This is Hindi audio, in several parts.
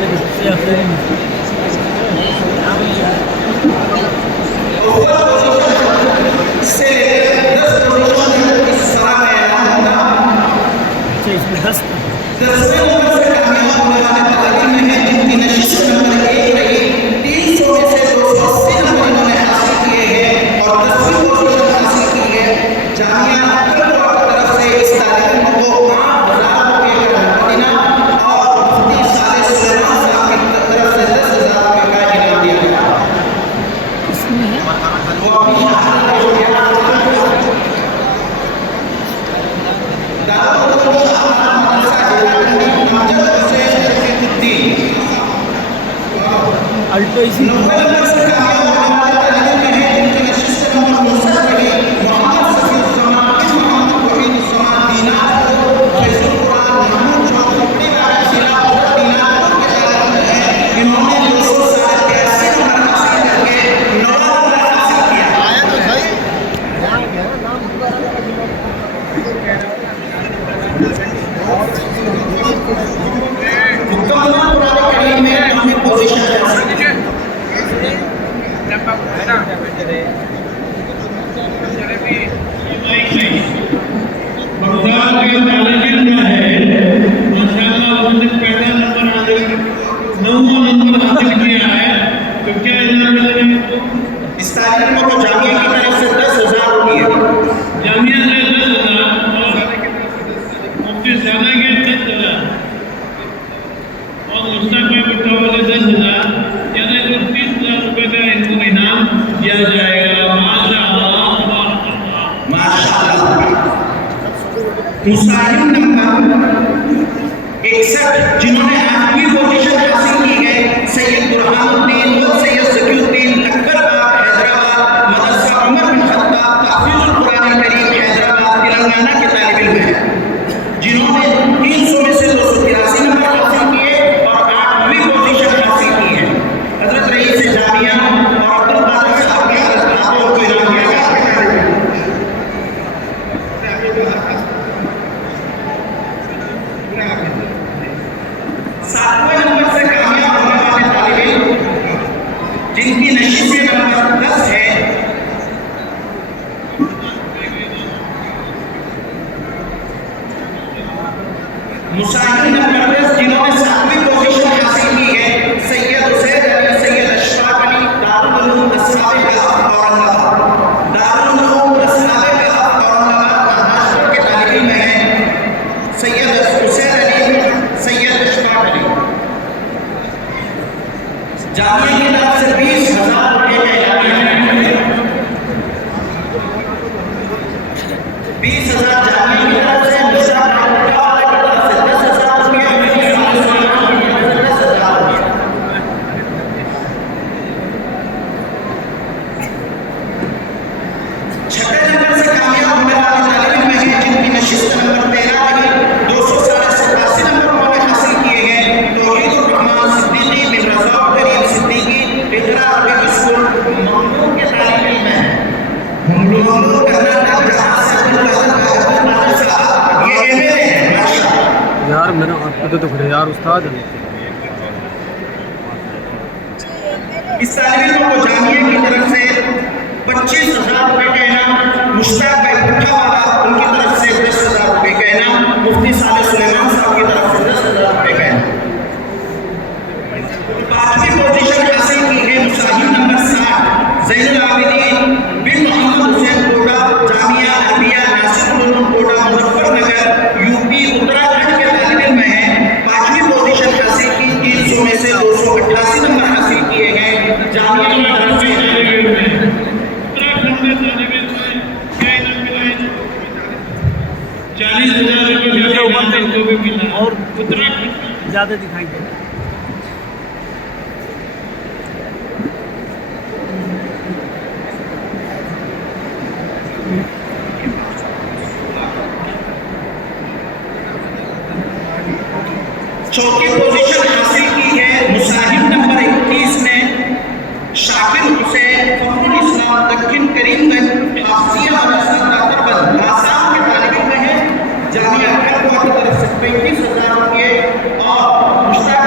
वाले के सबसे आखिरी में से 10 पोजीशन इस साल में ऐलान होगा। अच्छा इसमें 10 10वें नंबर से कामयाब होने वाले तालिब में है जिनकी नशिस्त नंबर 1 रही, 300 में से 280 नंबर इन्होंने हासिल किए हैं और 10वीं पोजीशन हासिल की है। जामिया अब्दुल की तरफ से इस तालिब को 5000 रुपये का नकदीना और मुफ्ती साले सुलेमान साहब की तरफ से 10,000 रुपये का इनाम दिया गया। इसमें है वो अपनी शहादत हो गया। अल्टो इसी इस तालीम को जामिया की तरफ से 10,000 रुपये, जामिया से 10,000 और मुफ्ती साले के 10,000 और मुस्ताक में बिठा वाले 10,000, यानी कुल 30,000 रुपये का इनको इनाम दिया जाएगा। माशाअल्लाह माशाअल्लाह। मुसाहिब नंबर 61 जिन्होंने 8वीं पोजीशन हासिल की है, सैयद बुरहानुद्दीन और सैयद ज़कीउद्दीन अकबरबाग हैदराबाद, मदरसा उमर बिन खत्ताब तहफ़ीज़ुल कुरान करीम हैदराबाद तेलंगाना के तालिब इल्म हैं, जिन्होंने 300 में से 283 नंबर हासिल किए और 8वीं पोजीशन हासिल की है। हज़रत रईस जामिया और अब्दुल कादिर साहब के हाथों को इनाम दिया गया। 7वें नंबर से कामयाब होने वाले तालिब जिनकी नशीब नंबर 10 है, मुसाहिब नंबर 10 जिन्होंने 7वीं पोजीशन हासिल की है, सैयद हुसैन अली, सैयद अशफाक अली, दारुल उलूम अस्साबिक़ा औरंगाबाद, दारुल उलूम अस्साबिक़ा औरंगाबाद महाराष्ट्र के तालिब में है, सैयद हुसैन अली, सैयद अशफाक अली। जामिया की तरफ से 20,000 रुपये का इनाम है। 20,000 जामिया की तरफ से, मुस्ताक वाले की तरफ से 10,000 रुपये, मुफ्ती साले सुलेमान की तरफ से 10,000 रुपये। छठे नंबर से कामयाब होने वाले तालिब में है जिनकी नशिस्त नंबर 13 रही, 287 नंबर उन्होंने हासिल किए हैं, तौहीदुर रहमान सिद्दीकी बिन रज़ा करीम सिद्दीकी इकरा अरबिक स्कूल मंगलूर के तालिब इल्म हैं। मंगलूर कर्नाटक जहां से अब्दुल कादिर साहब ये एमएलए हैं। माशाअल्लाह यार मेरा आपको तो खड़े यार उस्ताद है। इस तालिब को जामिया की तरफ से 25,000 रुपये का इनाम, मुश्ताक भाई पुठावाला उनकी तरफ से 10,000 रुपये का इनाम, मुफ्ती साले सुलेमान साहब की तरफ से 10,000 रुपये का इनाम। 5वीं पोजीशन हासिल की है मुसाहिब नंबर 7 ज़ैनुल आबिदीन बिन मोहम्मद हुसैन कोटा, जामिया अरबिया नासिरुल उलूम कोटा मुजफ्फरनगर यूपी उत्तराखंड के तालिब इल्म में है। 5वीं पोजीशन हासिल की, 300 में से 288 नंबर हासिल किए हैं। जामिया की तरफ से उत्तराखंड में तालिब इल्म में क्या इनाम मिला है? 40,000 रुपये भी मिला और उत्तराखंड ज़्यादा दिखाई दे रहा है। चौथी पोजीशन हासिल की है मुसाहिब नंबर 21 ने शाकिर हुसैन फखरुल इस्लाम दक्षिण करीमगंज हाफिजिया मदरसा दातरबंद आसाम के तालिब इल्म में है। जामिया अब्दुल की तरफ से 35,000 रुपये और मुश्ताक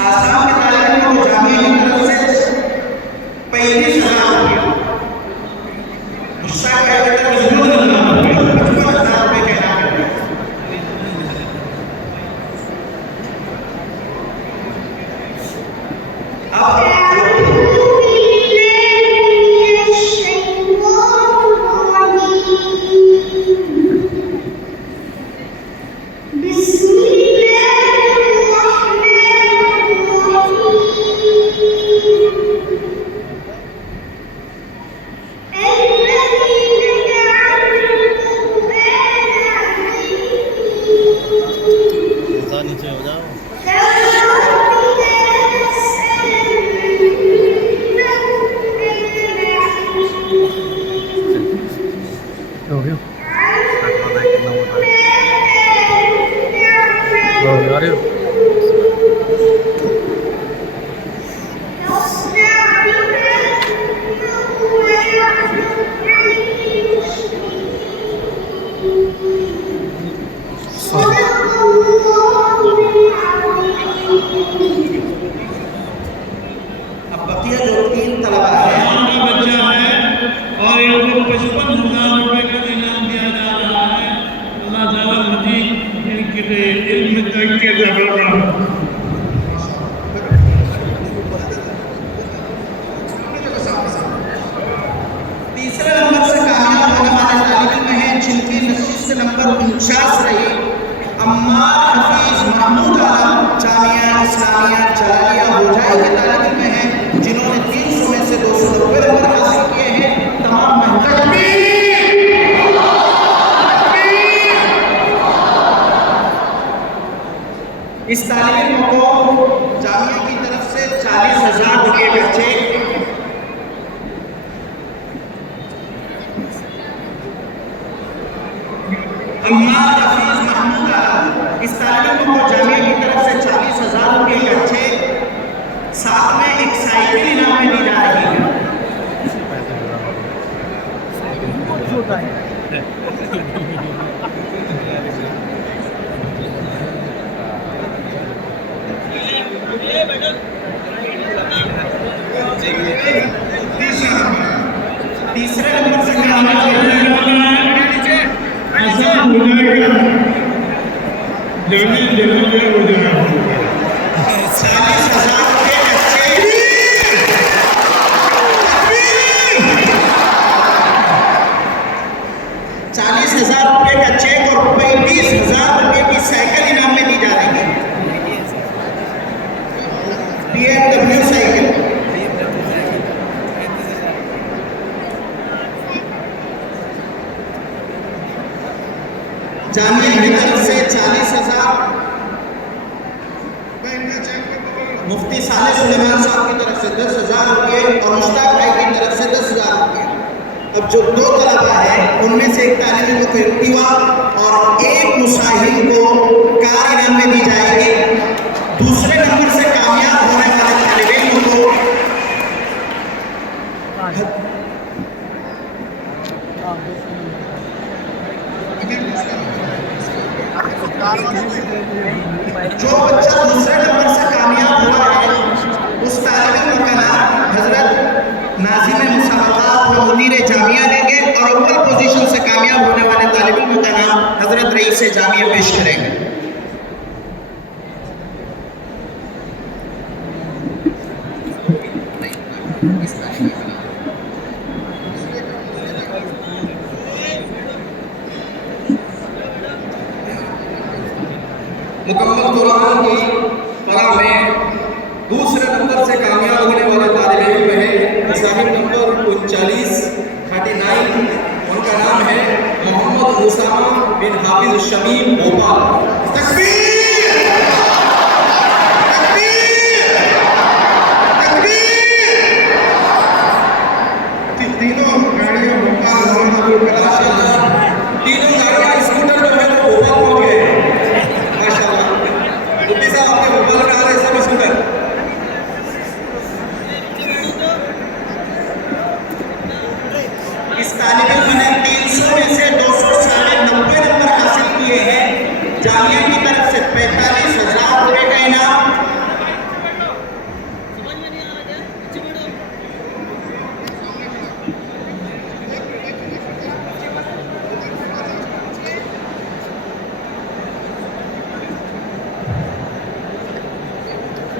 आसाम के तालिब इल्मों को जामिया की तरफ से 35,000 रुपये, गुस्सा का बेटा 55,000 रुपये का इनाम है। नीचे हो जाओ। हो गया आ रहे हो। अब बकिया जो 3 तलबा है का बच्चा है और इनको 55,000 रुपये का इनाम दिया जा रहा है। अल्लाह ताला मजीद इनके इल्म में तरक्की अता फरमाए। तीसरे नंबर से कामयाब होने वाले तालिब इल्म हैं जिनकी नशिस्त नंबर 49 रही, अम्मार हफीज महमूद आलम, जामिया इस्लामिया जलालिया होजाई के तालिब इल्म हैं जिन्होंने 300 में से 290 नंबर हासिल किए हैं। तमाम इस तालिब इल्म को जामिया की तरफ से 40,000 रुपये का चेक, अम्मार हफीज महमूद आलम, इस तालिब इल्म को जामिया की तरफ से 40,000 रुपये का चेक, साथ में एक साइकिल इनाम में दी जा रही है। तीसरे नंबर से कामयाब आसान हो जाएगा, जाने देना हो जाएगा। 40,000 रुपये का चेक, 40,000 रुपये का चेक और 35,000 रुपये की साइकिल इनाम में दी जा रही है। BMW cycle. जामिया की तरफ से 40,000, मुफ्ती साले सुलेमान साहब की तरफ से 10,000 रुपये और मुश्ताक भाई की तरफ से 10,000 रुपये। अब जो 2 तलबा है उनमें से एक तालिब इल्म को इक्तिवा और एक मुसाहिल को कार इनाम में दी जाएगी। दूसरे नंबर से कामयाब होने वाले तालिब इल्म को जो बच्चा दूसरे नंबर से कामयाब हुआ है उस तालिब इल्म का नाम हजरत नाज़िम मुसाबक़ात व मुदीर जामिया देंगे और अव्वल पोजीशन से कामयाब होने वाले तालिब इल्म का नाम हजरत रईस जामिया पेश करेंगे। मुकम्मल कुरान की पढ़ा में दूसरे नंबर से कामयाब होने वाले तालिब इल्म है साहिब नंबर 39, उनका नाम है मोहम्मद उसामा बिन हाफिज शमीम भोपाल। तकबीर, तकबीर, तकबीर। तीनों गाड़ियां भोपाल माशाल्लाह, तीनों गाड़ियां स्कूटर जो है वो भोपाल पहुंच गए माशाल्लाह। मुफ्ती साहब आपके भोपाल में आ रहे सब स्कूटर। इस तालिब इल्म ने 300 में से 290 नंबर हासिल किए हैं। जामिया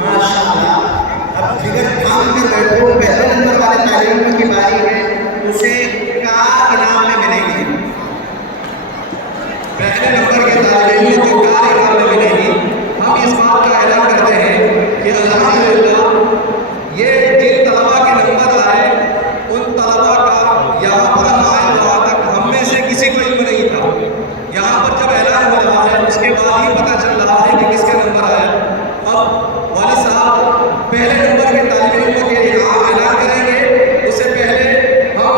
माशाअल्लाह। अब फिगर थाम के बैठो, पहले नंबर वाले तालिबों की बारी है, उसे क्या इनाम में मिलेगी? पहले नंबर के तालिबों को कार इनाम में मिलेगी। हम इस बात का ऐलान करते हैं कि अल्हम्दुलिल्लाह ये जिन तलबा के नंबर आए उन तलबा का यहाँ पर हम आए वहाँ तक हम में से किसी को इल्म नहीं था। यहाँ पर जब ऐलान हो रहा है उसके बाद ही पता चल रहा है कि किसके नंबर आए। अब वालिद साहब पहले नंबर के तालिबों के इनाम ऐलान करेंगे। उससे पहले हम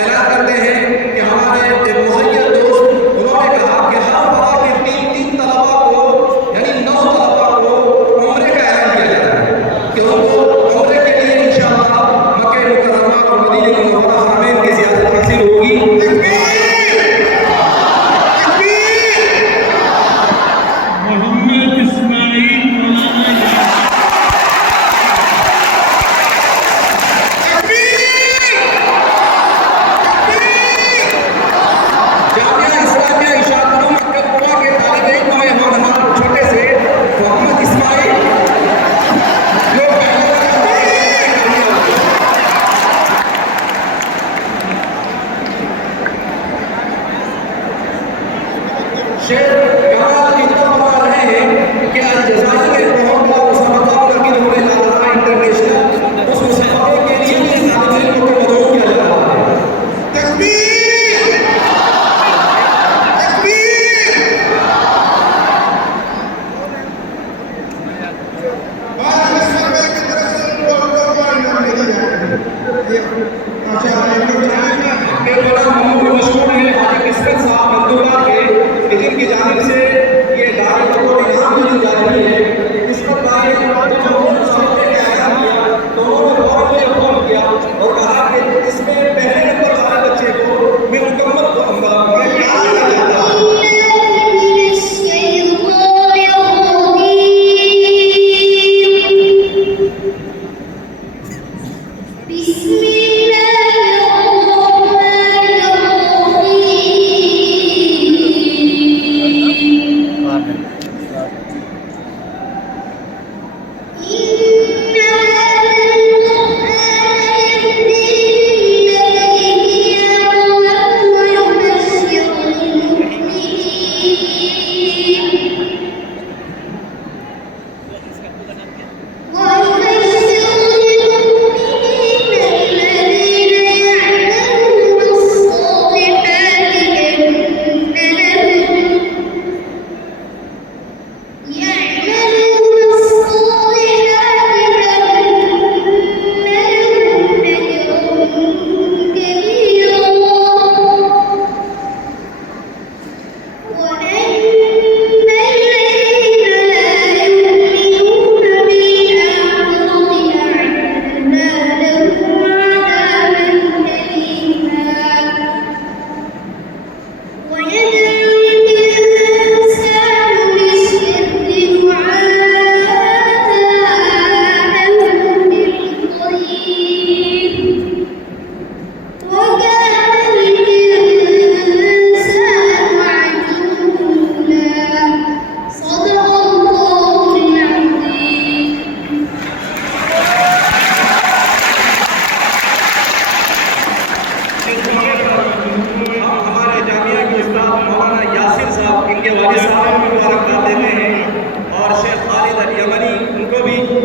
ऐलान करते हैं कि हमारे एक मुहैया दोस्त उन्होंने कहा कि हर तरह के 3 तलबा को यानी 9 तलबा को उम्रे का ऐलान किया जाता है कि उनको उम्रे के लिए इंशाअल्लाह मक्का मुकर्रमा और मदीना मुनव्वरा हरमैन की ज़ियारत हासिल होगी। मोहम्मद इस्माइल मौलाना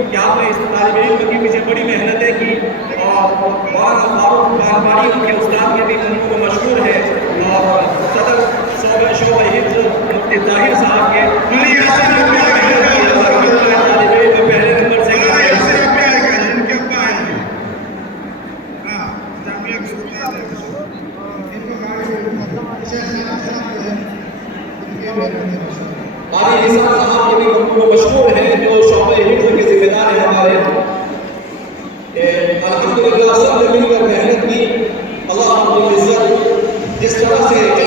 कि आपने इस तालिब इल्म के पीछे बड़ी मेहनतें की और मौलाना फारूक कानपानी के उस्ताद के भी उनको मशहूर है और सदर शोबा हिफ्ज़ मुफ्ती ताहिर साहब के पहले नंबर से आदि निसार साहब के भी उनको मशहूर है जो शोबा हिफ्ज़ के जिम्मेदार हैं हमारे अल्हम्दुलिल्लाह सब ने मिलकर मेहनत की। अल्लाह रब्बुल इज्जत जिस तरह से